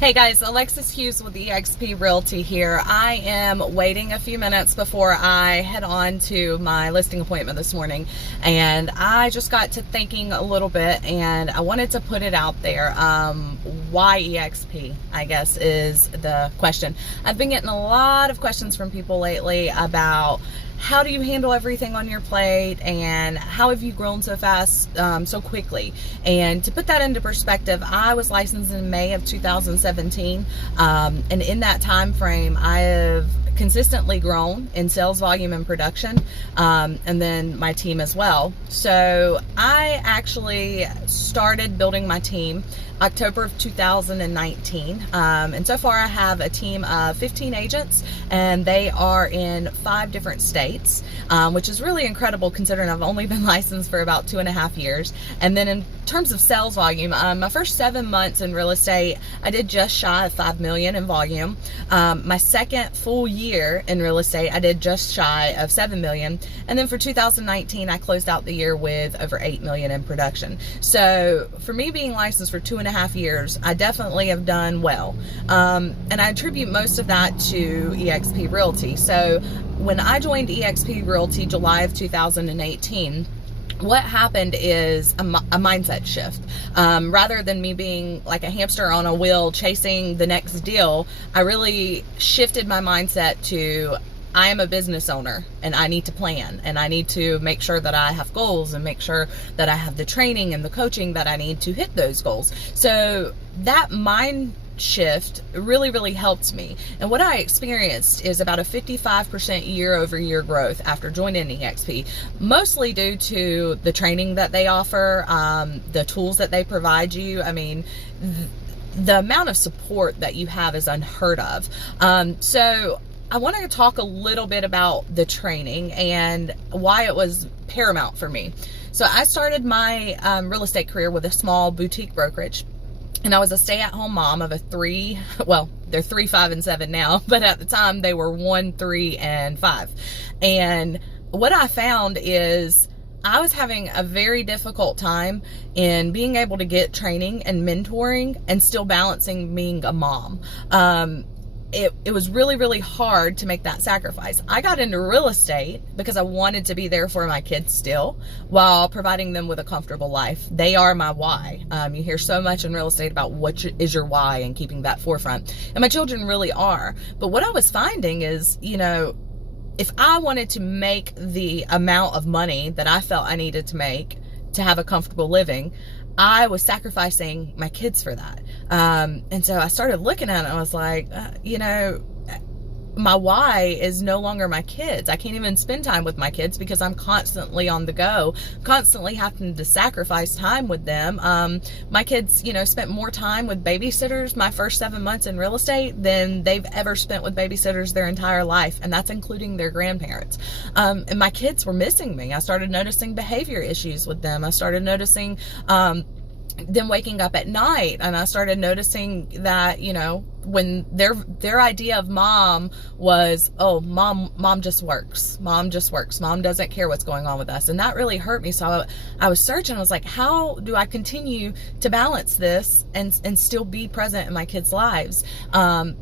Hey guys, Alexis Hughes with Exp Realty here. I am waiting a few minutes before I head on to my listing appointment this morning, and I just got to thinking a little bit and I wanted to put it out there. Why EXP, I guess, is the question. I've been getting a lot of questions from people lately about how do you handle everything on your plate and how have you grown so fast, so quickly. And to put that into perspective, I was licensed in May of 2017, and in that time frame I have consistently grown in sales volume and production, and then my team as well. So I actually started building my team October of 2019, and so far I have a team of 15 agents, and they are in 5 different states, which is really incredible considering I've only been licensed for about 2.5 years. And then in terms of sales volume, my first 7 months in real estate, I did just shy of 5 million in volume. My second full year in real estate, I did just shy of 7 million. And then for 2019, I closed out the year with over 8 million in production. So for me being licensed for 2.5 years, I definitely have done well. And I attribute most of that to Exp Realty. So when I joined Exp Realty July of 2018, what happened is a mindset shift. Rather than me being like a hamster on a wheel chasing the next deal, I really shifted my mindset to I am a business owner and I need to plan, and I need to make sure that I have goals and make sure that I have the training and the coaching that I need to hit those goals. So that mind shift really helped me. And what I experienced is about a 55% year-over-year growth after joining EXP, mostly due to the training that they offer, the tools that they provide you. I mean, the amount of support that you have is unheard of. So I want to talk a little bit about the training and why it was paramount for me. So I started my real estate career with a small boutique brokerage, and I was a stay-at-home mom of they're 3, 5, and 7 now, but at the time they were 1, 3, and 5. And what I found is I was having a very difficult time in being able to get training and mentoring and still balancing being a mom. It was really hard to make that sacrifice. I got into real estate because I wanted to be there for my kids still while providing them with a comfortable life. They are my why. You hear so much in real estate about what is your why and keeping that forefront. And my children really are. But what I was finding is, if I wanted to make the amount of money that I felt I needed to make to have a comfortable living, I was sacrificing my kids for that. And so I started looking at it and I was like, my why is no longer my kids. I can't even spend time with my kids because I'm constantly on the go, constantly having to sacrifice time with them. My kids, spent more time with babysitters my first 7 months in real estate than they've ever spent with babysitters their entire life. And that's including their grandparents. And my kids were missing me. I started noticing behavior issues with them. I started noticing, them waking up at night, and I started noticing that, when their idea of mom was, oh, mom just works. Mom doesn't care what's going on with us. And that really hurt me. So I was searching. I was like, how do I continue to balance this and still be present in my kids' lives?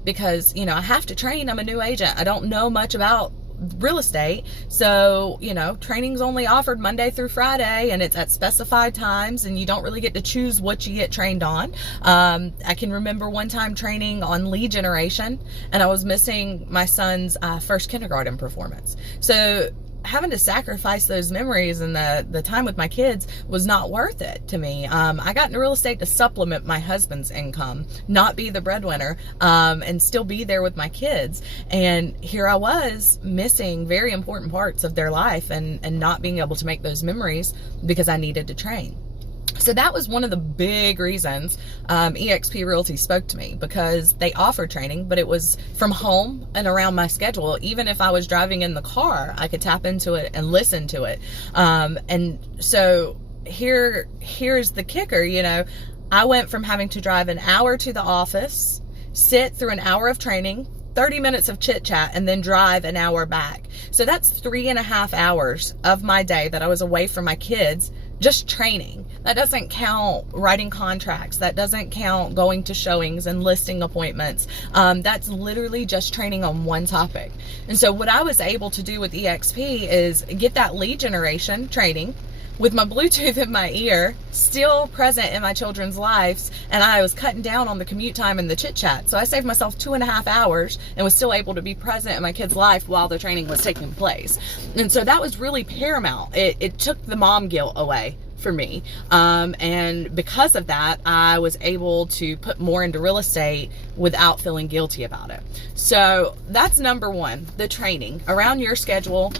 Because, I have to train. I'm a new agent. I don't know much about real estate. So, training's only offered Monday through Friday, and it's at specified times, and you don't really get to choose what you get trained on. I can remember one time training on lead generation, and I was missing my son's first kindergarten performance. So having to sacrifice those memories and the time with my kids was not worth it to me. I got into real estate to supplement my husband's income, not be the breadwinner, and still be there with my kids. And here I was missing very important parts of their life and not being able to make those memories because I needed to train. So that was one of the big reasons Exp Realty spoke to me, because they offered training, but it was from home and around my schedule. Even if I was driving in the car, I could tap into it and listen to it. And so here's the kicker. I went from having to drive an hour to the office, sit through an hour of training, 30 minutes of chit chat, and then drive an hour back. So that's 3.5 hours of my day that I was away from my kids just training. That doesn't count writing contracts. That doesn't count going to showings and listing appointments. That's literally just training on one topic. And so what I was able to do with EXP is get that lead generation training with my Bluetooth in my ear, still present in my children's lives, and I was cutting down on the commute time and the chit chat. So I saved myself 2.5 hours and was still able to be present in my kid's life while the training was taking place. And so that was really paramount. It took the mom guilt away for me. And because of that, I was able to put more into real estate without feeling guilty about it. So that's number one, the training around your schedule,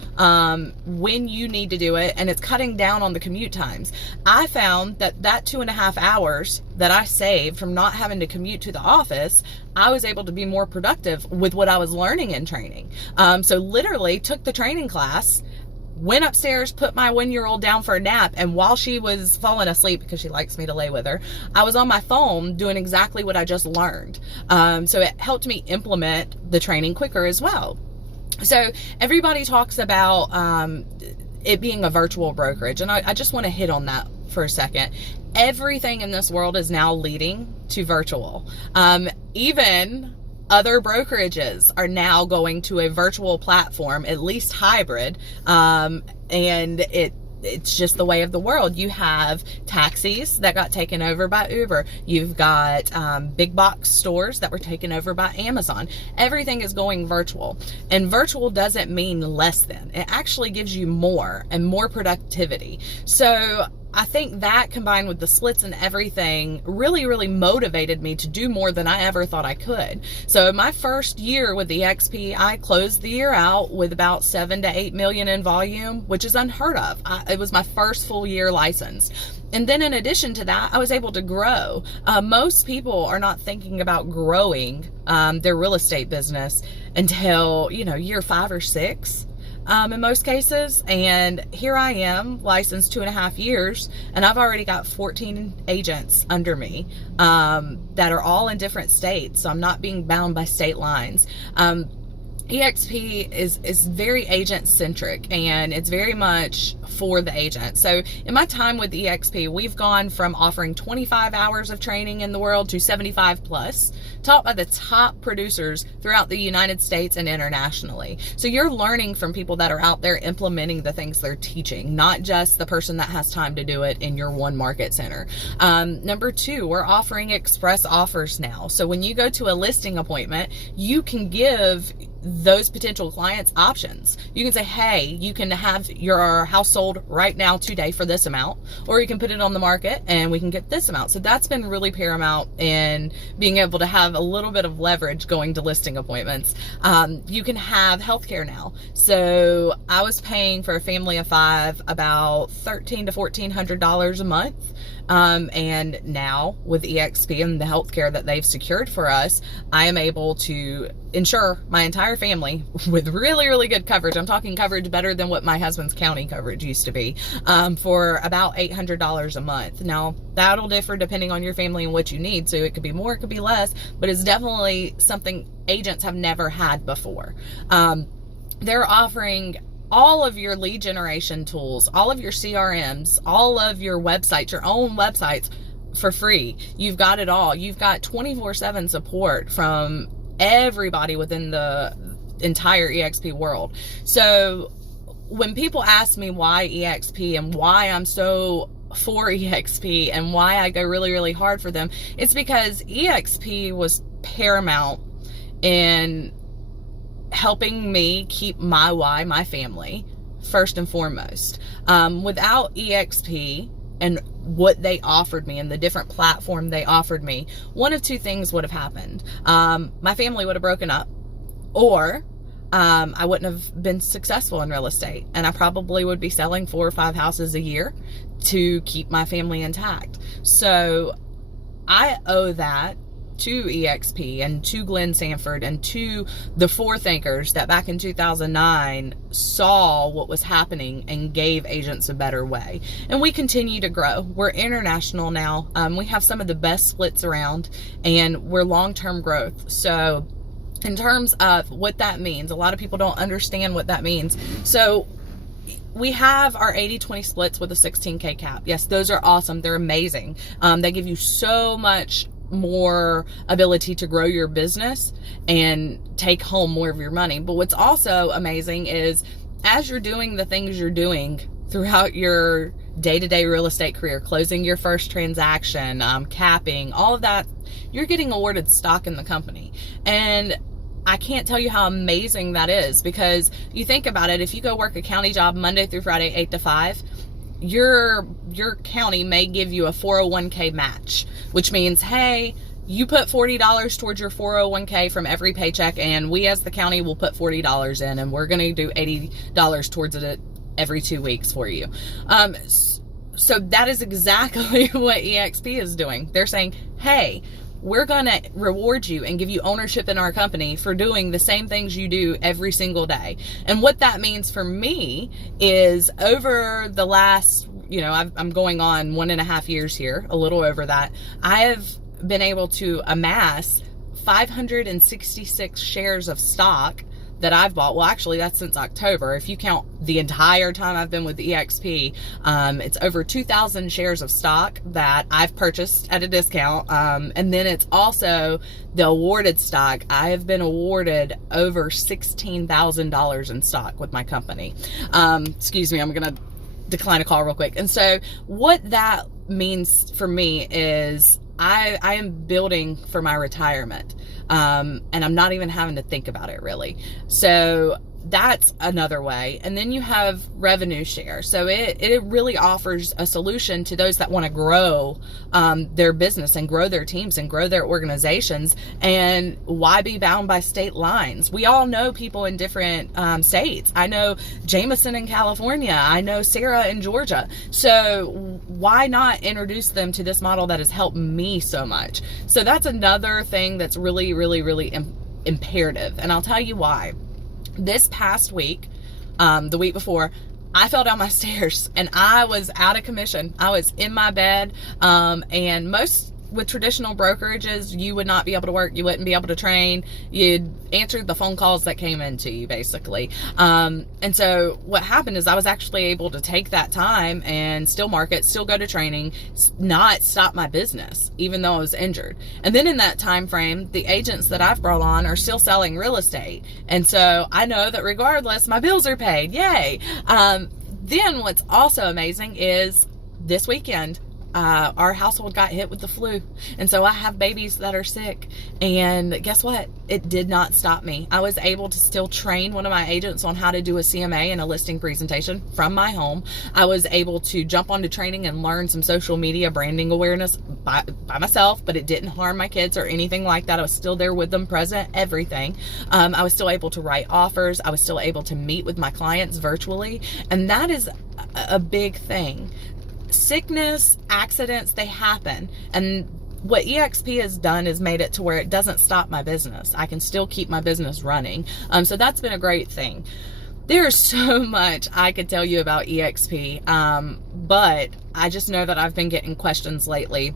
when you need to do it, and it's cutting down on the commute times. I found that 2.5 hours that I saved from not having to commute to the office, I was able to be more productive with what I was learning in training. So literally took the training class, went upstairs, put my 1-year-old down for a nap, and while she was falling asleep, because she likes me to lay with her, I was on my phone doing exactly what I just learned. So it helped me implement the training quicker as well. So everybody talks about it being a virtual brokerage, and I just want to hit on that for a second. Everything in this world is now leading to virtual. Even other brokerages are now going to a virtual platform, at least hybrid, and it's just the way of the world. You have taxis that got taken over by Uber. You've got big box stores that were taken over by Amazon. Everything is going virtual. And virtual doesn't mean less than. It actually gives you more and more productivity. So I think that, combined with the splits and everything, really, really motivated me to do more than I ever thought I could. So my first year with the XP, I closed the year out with about 7 to 8 million in volume, which is unheard of. It was my first full year license. And then in addition to that, I was able to grow. Most people are not thinking about growing their real estate business until, year 5 or 6. In most cases. And here I am, licensed 2.5 years, and I've already got 14 agents under me that are all in different states. So I'm not being bound by state lines. EXP is very agent-centric, and it's very much for the agent. So in my time with EXP, we've gone from offering 25 hours of training in the world to 75 plus, taught by the top producers throughout the United States and internationally. So you're learning from people that are out there implementing the things they're teaching, not just the person that has time to do it in your one market center. Number 2, we're offering express offers now. So when you go to a listing appointment, you can give those potential clients options. You can say, hey, you can have your house sold right now today for this amount, or you can put it on the market and we can get this amount. So that's been really paramount in being able to have a little bit of leverage going to listing appointments. You can have healthcare now. So I was paying for a family of 5 about $1,300 to $1,400 a month. And now with EXP and the healthcare that they've secured for us, I am able to insure my entire family with really, really good coverage. I'm talking coverage better than what my husband's county coverage used to be, for about $800 a month. Now that'll differ depending on your family and what you need. So it could be more, it could be less, but it's definitely something agents have never had before. They're offering all of your lead generation tools, all of your CRMs, all of your websites, your own websites for free. You've got it all. You've got 24/7 support from everybody within the entire EXP world. So when people ask me why EXP and why I'm so for EXP and why I go really, really hard for them, it's because EXP was paramount in helping me keep my why, my family, first and foremost. Without EXP and what they offered me and the different platform they offered me, one of 2 things would have happened. My family would have broken up, or I wouldn't have been successful in real estate, and I probably would be selling 4 or 5 houses a year to keep my family intact. So I owe that to EXP and to Glenn Sanford and to the forethinkers that back in 2009 saw what was happening and gave agents a better way. And we continue to grow. We're international now. We have some of the best splits around, and we're long-term growth. So in terms of what that means, a lot of people don't understand what that means. So we have our 80-20 splits with a 16K cap. Yes, those are awesome. They're amazing. They give you so much more ability to grow your business and take home more of your money. But what's also amazing is as you're doing the things you're doing throughout your day-to-day real estate career, closing your first transaction, capping, all of that, you're getting awarded stock in the company. And I can't tell you how amazing that is, because you think about it, if you go work a county job Monday through Friday, 8 to 5, your county may give you a 401k match, which means, hey, you put $40 towards your 401k from every paycheck, and we as the county will put $40 in, and we're going to do $80 towards it every 2 weeks for you. So that is exactly what EXP is doing. They're saying, hey, we're going to reward you and give you ownership in our company for doing the same things you do every single day. And what that means for me is over the last, I'm going on 1.5 years here, a little over that, I have been able to amass 566 shares of stock that I've bought. Well, actually, that's since October. If you count the entire time I've been with EXP, it's over 2,000 shares of stock that I've purchased at a discount. And then it's also the awarded stock. I have been awarded over $16,000 in stock with my company. Excuse me, I'm going to decline a call real quick. And so what that means for me is I am building for my retirement, and I'm not even having to think about it really. So that's another way. And then you have revenue share. So it really offers a solution to those that want to grow their business and grow their teams and grow their organizations. And why be bound by state lines? We all know people in different states. I know Jameson in California. I know Sarah in Georgia. So why not introduce them to this model that has helped me so much? So that's another thing that's really, really, really imperative. And I'll tell you why. This past week, the week before, I fell down my stairs and I was out of commission. I was in my bed, and with traditional brokerages, you would not be able to work. You wouldn't be able to train. You'd answer the phone calls that came into you, basically. And so what happened is I was actually able to take that time and still market, still go to training, not stop my business, even though I was injured. And then in that time frame, the agents that I've brought on are still selling real estate. And so I know that regardless, my bills are paid. Yay. Then what's also amazing is this weekend, our household got hit with the flu. And so I have babies that are sick. And guess what? It did not stop me. I was able to still train one of my agents on how to do a CMA and a listing presentation from my home. I was able to jump onto training and learn some social media branding awareness by myself, but it didn't harm my kids or anything like that. I was still there with them, present, everything. I was still able to write offers. I was still able to meet with my clients virtually. And that is a big thing. Sickness, accidents, they happen. And what EXP has done is made it to where it doesn't stop my business. I can still keep my business running. So that's been a great thing. There's so much I could tell you about EXP, but I just know that I've been getting questions lately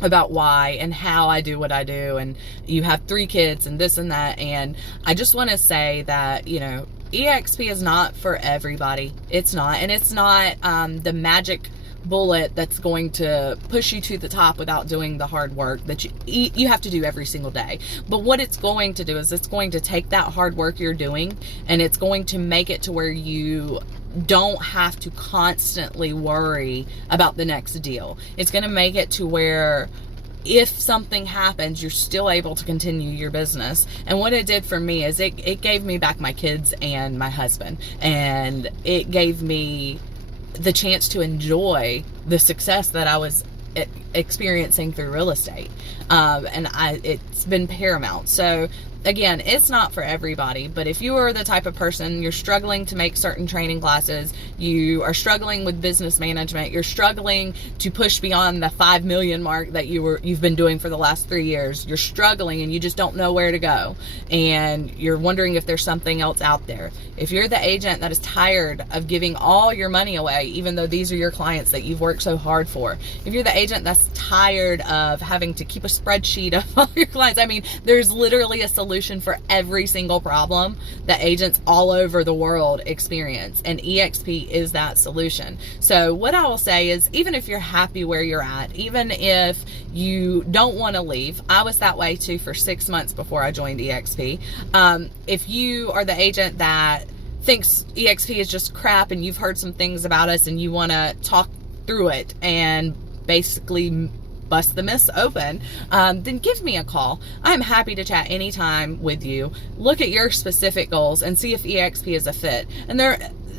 about why and how I do what I do. And you have 3 kids and this and that. And I just want to say that, EXP is not for everybody. It's not. And it's not the magic bullet that's going to push you to the top without doing the hard work that you have to do every single day. But what it's going to do is it's going to take that hard work you're doing and it's going to make it to where you don't have to constantly worry about the next deal. It's going to make it to where if something happens, you're still able to continue your business. And what it did for me is it gave me back my kids and my husband, and it gave me the chance to enjoy the success that I was experiencing through real estate. And it's been paramount. So again, it's not for everybody, but if you are the type of person, you're struggling to make certain training classes, you are struggling with business management, you're struggling to push beyond the 5 million mark that you've been doing for the last 3 years, you're struggling and you just don't know where to go, and you're wondering if there's something else out there. If you're the agent that is tired of giving all your money away, even though these are your clients that you've worked so hard for, if you're the agent that's tired of having to keep a spreadsheet of all your clients, I mean, there's literally a solution solution for every single problem that agents all over the world experience, and EXP is that solution. So what I will say is, even if you're happy where you're at, even if you don't want to leave, I was that way too for 6 months before I joined EXP. If you are the agent that thinks EXP is just crap and you've heard some things about us and you want to talk through it and basically bust the myths open, then give me a call. I'm happy to chat anytime with you, look at your specific goals and see if EXP is a fit. And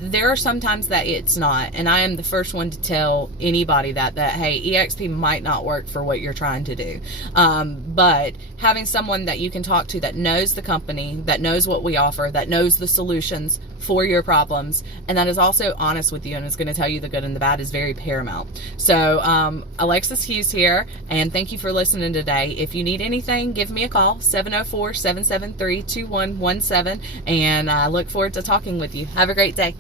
there are some times that it's not, and I am the first one to tell anybody that hey, EXP might not work for what you're trying to do. But having someone that you can talk to that knows the company, that knows what we offer, that knows the solutions for your problems, and that is also honest with you and is going to tell you the good and the bad is very paramount. So Alexis Hughes here, and thank you for listening today. If you need anything, give me a call, 704-773-2117, and I look forward to talking with you. Have a great day.